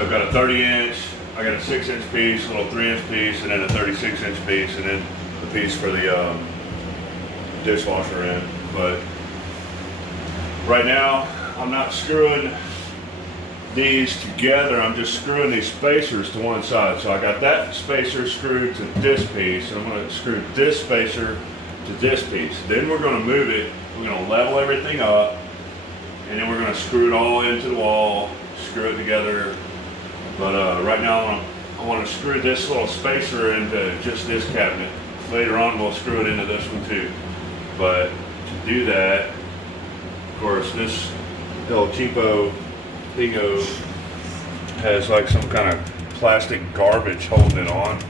So I've got a 30-inch, I got a 6-inch piece, a little 3-inch piece, and then a 36-inch piece, and then the piece for the dishwasher in. But right now, I'm not screwing these together, I'm just screwing these spacers to one side. So I got that spacer screwed to this piece, and I'm going to screw this spacer to this piece. Then we're going to move it, we're going to level everything up, and then we're going to screw it all into the wall, screw it together. But right now I want to screw this little spacer into just this cabinet. Later on we'll screw it into this one too. But to do that, of course, this little cheapo thingo has like some kind of plastic garbage holding it on,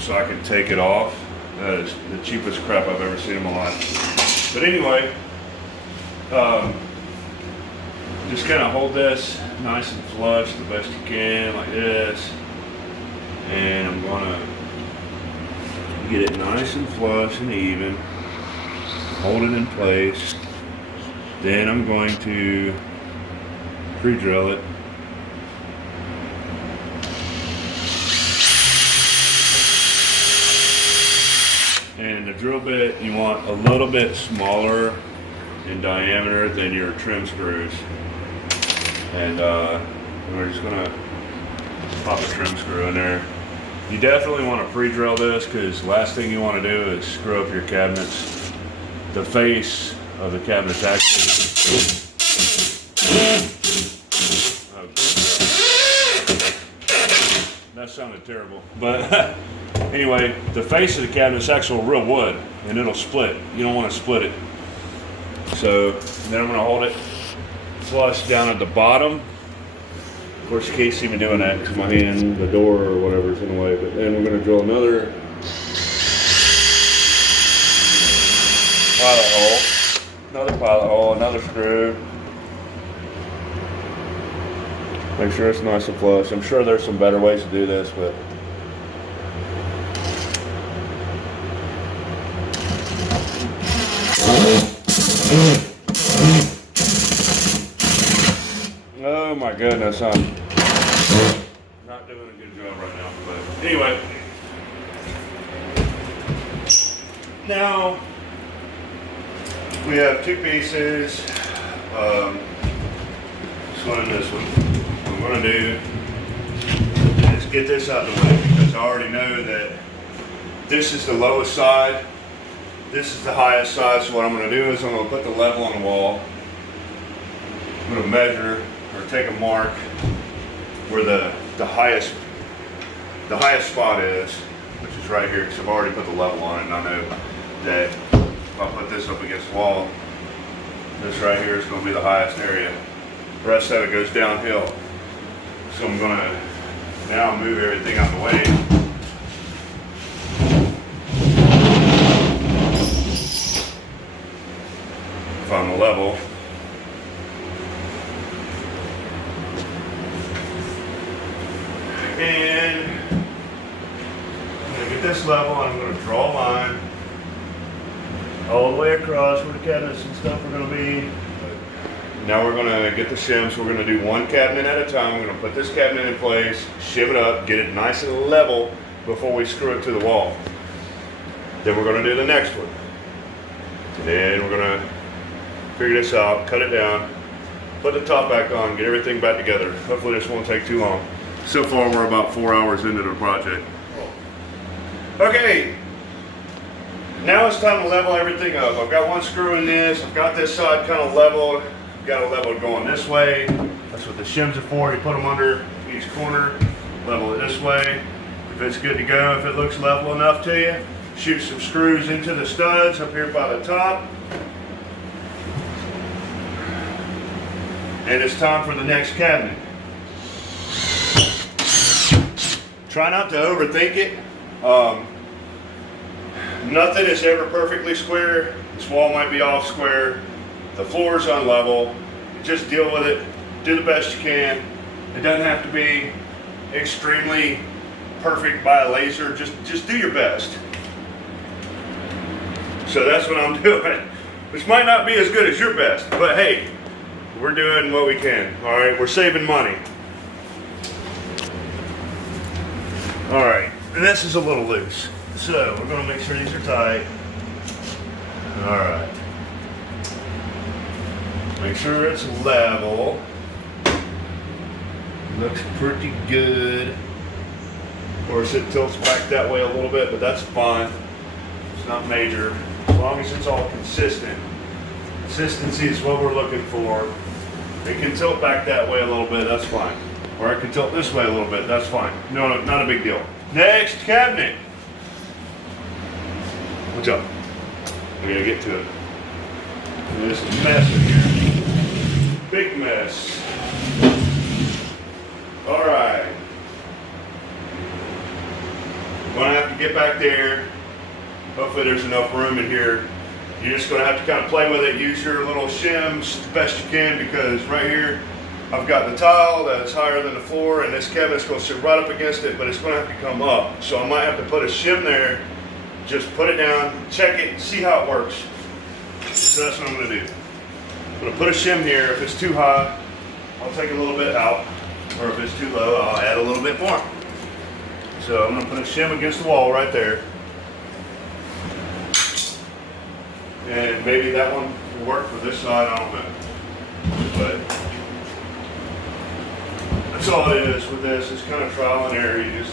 so I can take it off. That is the cheapest crap I've ever seen in my life. But anyway, just kind of hold this nice and flush the best you can, like this. And I'm gonna get it nice and flush and even. Hold it in place. Then I'm going to pre-drill it. And the drill bit, you want a little bit smaller in diameter than your trim screws. And we're just gonna pop a trim screw in there. You definitely want to pre-drill this, because last thing you want to do is screw up your cabinets. The face of the cabinet's actually that sounded terrible. But anyway, the face of the cabinet is actual real wood, and it'll split. You don't want to split it. So then I'm going to hold it flush down at the bottom. Of course, you can't see me doing that because my hand, the door or whatever is in the way. But then we're going to drill another pilot hole, another screw. Make sure it's nice and flush. I'm sure there's some better ways to do this, but oh my goodness, I'm not doing a good job right now. But anyway, now we have two pieces, this one and this one. What I'm going to do is get this out of the way, because I already know that this is the lowest side, this is the highest side. So what I'm going to do is I'm going to put the level on the wall. I'm going to measure or take a mark where the highest spot is, which is right here, because I've already put the level on it, and I know that if I put this up against the wall, this right here is going to be the highest area. The rest of it goes downhill. So I'm going to now move everything out of the way. If I'm the level. And I'm going to get this level, and I'm going to draw a line all the way across where the cabinets and stuff are going to be. Now we're going to get the shims. We're going to do one cabinet at a time. We're going to put this cabinet in place, shim it up, get it nice and level before we screw it to the wall. Then we're going to do the next one. Then we're going to figure this out, cut it down, put the top back on, get everything back together. Hopefully this won't take too long. So far we're about 4 hours into the project. Okay. Now it's time to level everything up. I've got one screw in this. I've got this side kind of leveled. I've got a level going this way. That's what the shims are for. You put them under each corner, level it this way. If it's good to go, if it looks level enough to you, shoot some screws into the studs up here by the top. And it's time for the next cabinet. Try not to overthink it. Nothing is ever perfectly square. This wall might be off square. The floor is unlevel. Just deal with it. Do the best you can. It doesn't have to be extremely perfect by a laser. Just do your best. So that's what I'm doing. Which might not be as good as your best, but hey, we're doing what we can. All right, we're saving money. And this is a little loose. So we're gonna make sure these are tight. All right. Make sure it's level. Looks pretty good. Of course, it tilts back that way a little bit, but that's fine. It's not major. As long as it's all consistent. Consistency is what we're looking for. It can tilt back that way a little bit, that's fine. Or it can tilt this way a little bit, that's fine. No, not a big deal. Next cabinet. What's up? We gotta get to it. There's a mess in here. Big mess. All right. I'm gonna have to get back there. Hopefully there's enough room in here. You're just gonna have to kind of play with it. Use your little shims the best you can, because right here, I've got the tile that's higher than the floor, and this cabinet's gonna sit right up against it, but it's gonna have to come up. So I might have to put a shim there, just put it down, check it, see how it works. So that's what I'm gonna do. I'm gonna put a shim here. If it's too high, I'll take a little bit out, or if it's too low, I'll add a little bit more. So I'm gonna put a shim against the wall right there. And maybe that one will work for this side, I don't know. But that's all it is with this. It's kind of trial and error. You just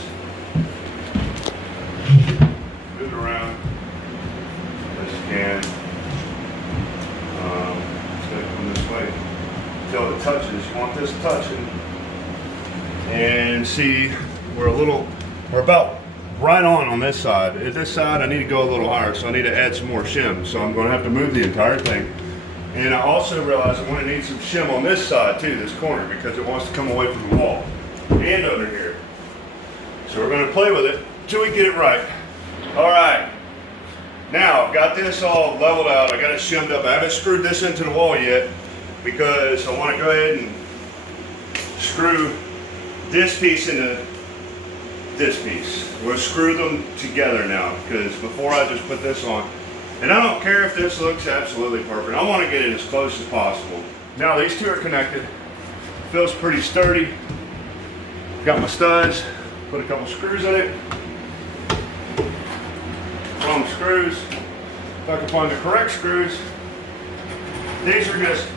move it around as you can. It's going to come this way until it touches. You want this touching. And see, we're about right on this side. At this side, I need to go a little higher, so I need to add some more shim. So I'm going to have to move the entire thing. And I also realize I'm going to need some shim on this side too, this corner, because it wants to come away from the wall and under here. So we're going to play with it until we get it right. All right. Now I've got this all leveled out. I got it shimmed up. I haven't screwed this into the wall yet because I want to go ahead and screw this piece into this piece. We'll screw them together now, because before I just put this on, and I don't care if this looks absolutely perfect. I want to get it as close as possible. Now these two are connected. Feels pretty sturdy. Got my studs. Put a couple screws in it. Wrong screws. If I can find the correct screws. These are just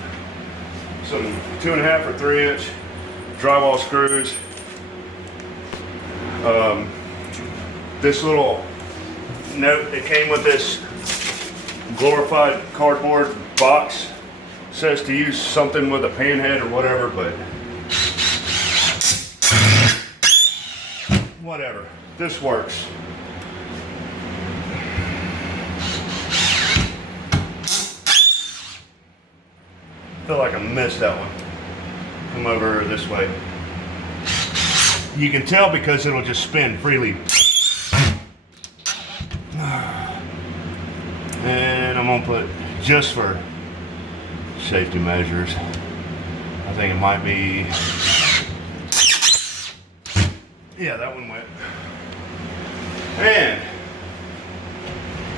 some 2.5 or 3 inch drywall screws. This little note that came with this glorified cardboard box says to use something with a pan head or whatever, but whatever, this works. I feel like I missed that one. Come over this way. You can tell because it'll just spin freely. And I'm gonna put, just for safety measures, I think it might be, yeah, that one went. And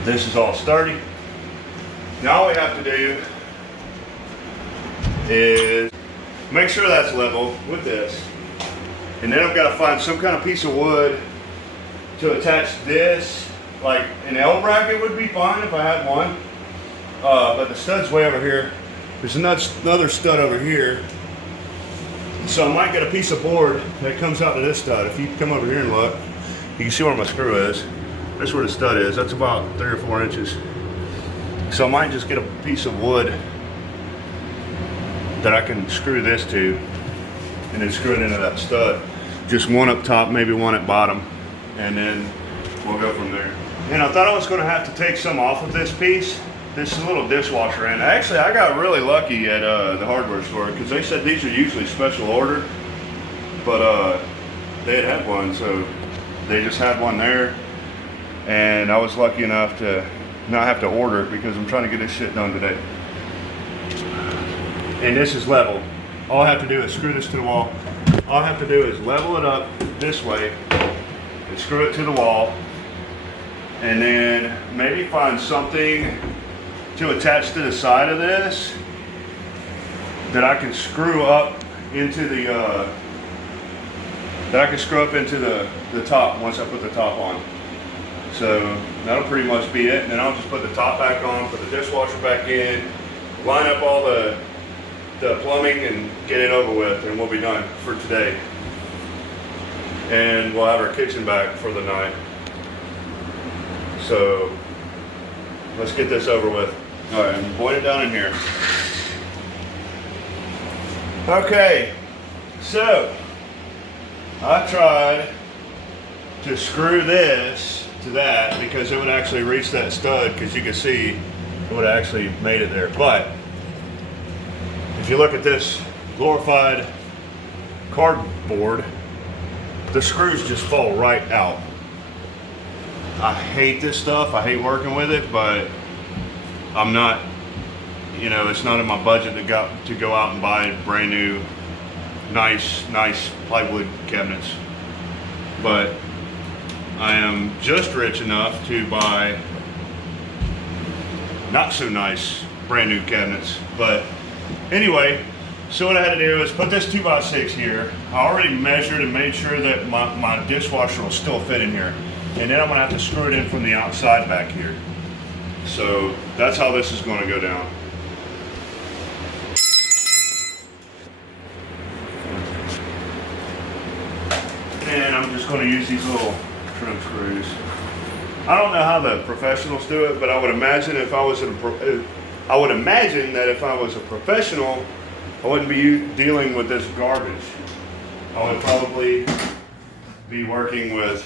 this is all sturdy. Now all we have to do is make sure that's level with this. And then I've got to find some kind of piece of wood to attach this. Like an L bracket would be fine if I had one. But the stud's way over here. There's another stud over here. So I might get a piece of board that comes out to this stud. If you come over here and look, you can see where my screw is. That's where the stud is. That's about 3 or 4 inches. So I might just get a piece of wood that I can screw this to, and then screw it into that stud. Just one up top, maybe one at bottom, and then we'll go from there. And I thought I was going to have to take some off of this piece. This little dishwasher end. Actually, I got really lucky at the hardware store, because they said these are usually special order, but they had one, so they just had one there, and I was lucky enough to not have to order it, because I'm trying to get this shit done today. And this is level. All I have to do is screw this to the wall. All I have to do is level it up this way and screw it to the wall, and then maybe find something to attach to the side of this that I can screw up into the that I can screw up into the top once I put the top on. So that'll pretty much be it. And then I'll just put the top back on, put the dishwasher back in, line up all the plumbing and get it over with, and we'll be done for today. And we'll have our kitchen back for the night. So let's get this over with. All right, I'm putting it down in here. Okay, so I tried to screw this to that because it would actually reach that stud, because you can see it would have actually made it there. But if you look at this glorified cardboard, the screws just fall right out. I hate this stuff. I hate working with it, but I'm not, you know, it's not in my budget to go out and buy brand new, nice plywood cabinets. But I am just rich enough to buy not so nice brand new cabinets. But anyway, so what I had to do is put this 2x6 here. I already measured and made sure that my dishwasher will still fit in here. And then I'm gonna have to screw it in from the outside back here. So that's how this is gonna go down. And I'm just going to use these little trim screws. I don't know how the professionals do it, but I would imagine that if I was a professional, I wouldn't be dealing with this garbage. I would probably be working with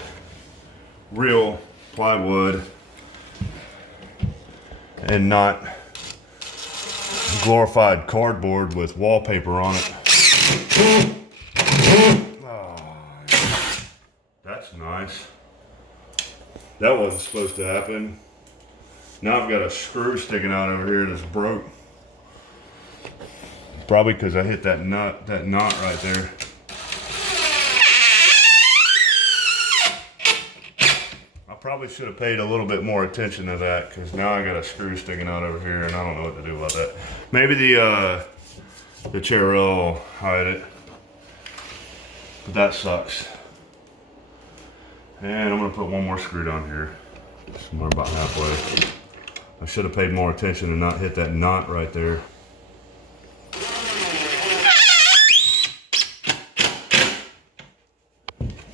real plywood and not glorified cardboard with wallpaper on it. That's nice. That wasn't supposed to happen. Now I've got a screw sticking out over here that's broke. Probably because I hit that knot right there. I probably should have paid a little bit more attention to that, because now I got a screw sticking out over here and I don't know what to do about that. Maybe the chair rail will hide it. But that sucks. And I'm gonna put one more screw down here, somewhere about halfway. I should have paid more attention and not hit that knot right there.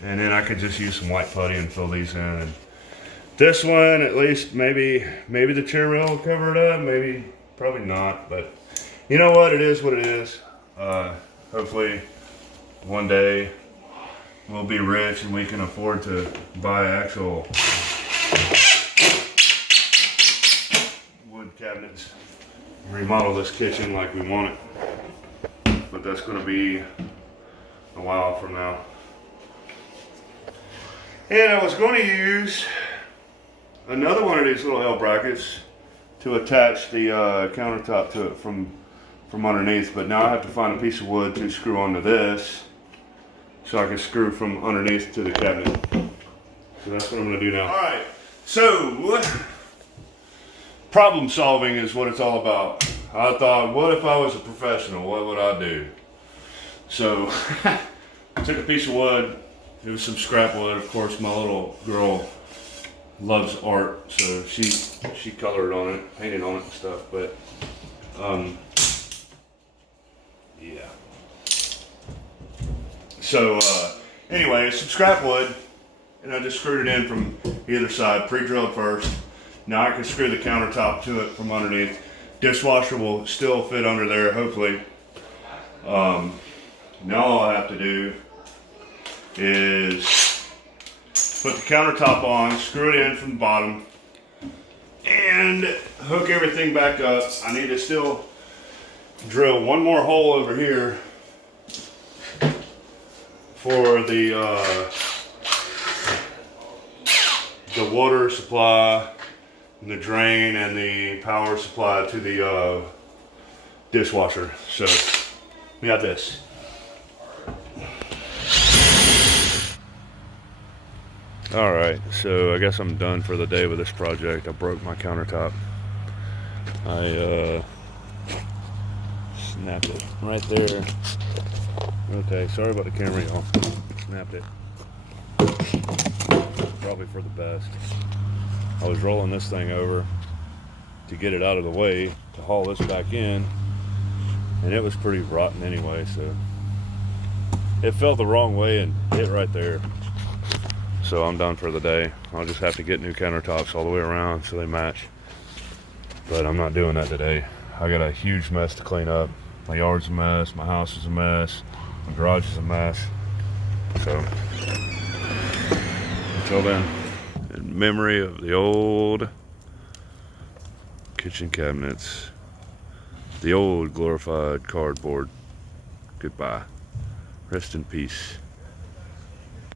And then I could just use some white putty and fill these in. And this one, at least, maybe the chair rail will cover it up, maybe, probably not. But you know what? It is what it is. Hopefully, one day we'll be rich and we can afford to buy actual wood cabinets. Remodel this kitchen like we want it. But that's going to be a while from now. And I was going to use another one of these little L brackets to attach the countertop to it from underneath. But now I have to find a piece of wood to screw onto this, so I can screw from underneath to the cabinet. So that's what I'm gonna do now. All right, so problem solving is what it's all about. I thought, what if I was a professional? What would I do? So I took a piece of wood. It was some scrap wood. Of course, my little girl loves art, so she colored on it, painted on it and stuff. But yeah. So anyway, some scrap wood, and I just screwed it in from either side, pre-drilled first. Now I can screw the countertop to it from underneath. Dishwasher will still fit under there, hopefully. Now all I have to do is put the countertop on, screw it in from the bottom, and hook everything back up. I need to still drill one more hole over here for the water supply, and the drain, and the power supply to the dishwasher. So we got this. All right, so I guess I'm done for the day with this project. I broke my countertop. I snapped it right there. Okay, sorry about the camera, y'all. snapped it. Probably for the best. I was rolling this thing over to get it out of the way to haul this back in, and it was pretty rotten anyway, so it felt the wrong way and hit right there. So I'm done for the day. I'll just have to get new countertops all the way around so they match, but I'm not doing that today. I got a huge mess to clean up. My yard's a mess, my house is a mess, my garage is a mess. So until then, in memory of the old kitchen cabinets, the old glorified cardboard, goodbye. Rest in peace.